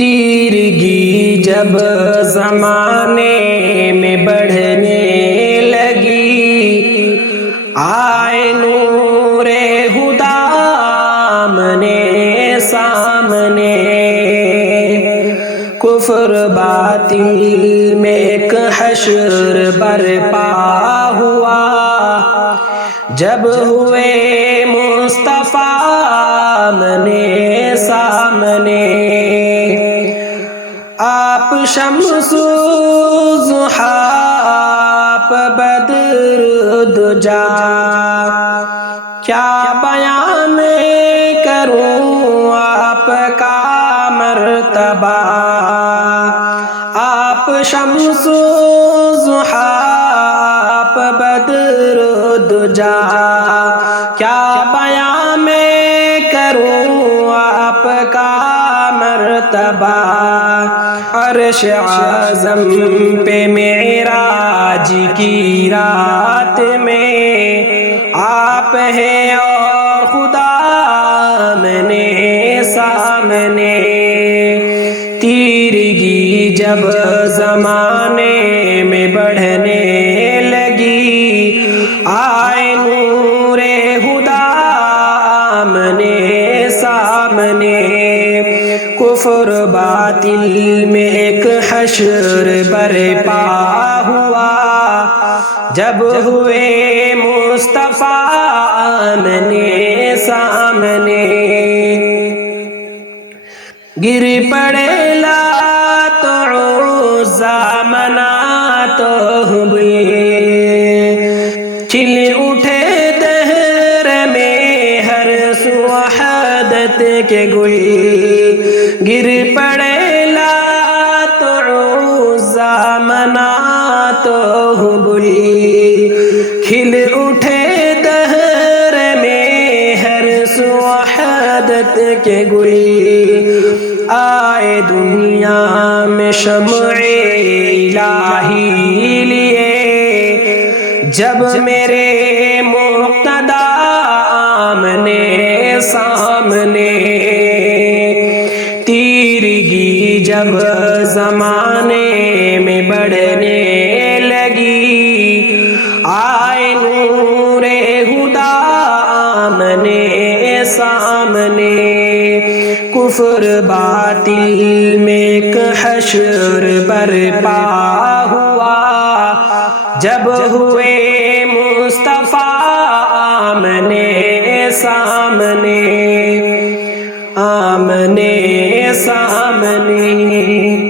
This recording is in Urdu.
تیرگی جب زمانے میں بڑھنے لگی، آئے نور ہدی آمنے سامنے، کفر باطل میں ایک حشر برپا ہوا، جب ہوئے مصطفیٰ آمنے سامنے۔ آپ شمس الضحیٰ، آپ بدر دجا، کیا بیان میں کروں آپ کا مرتبہ۔ آپ شمس الضحیٰ، آپ بدر دجا، کیا بیان میں کروں آپ کا مرتبہ۔ عرش اعظم پہ معراج کی رات میں آپ ہیں اور خدا آمنے سامنے۔ تیرگی جب زمانے میں بڑھنے لگی، آئے نور ہدی آمنے سامنے، کفر باطل میں ایک حشر برپا ہوا، جب ہوئے مصطفیٰ آمنے سامنے۔ گر پڑے لات عزا منات حبل، کھل اٹھے دہر میں ہر سو وحدت کے گل۔ گر پڑے لات عزا منات حبل، کھل اٹھے دہر میں ہر سو وحدت کے گل۔ آئے دنیا میں شمع الہی لیے، جب میرے مقتدی آمنے سامنے۔ تیرگی جب زمانے میں بڑھنے لگی، آئے نور ہدی آمنے سامنے، کفر باطل میں ایک حشر برپا ہوا، جب ہوئے مصطفیٰ آمنے سامنے، آمنے سامنے۔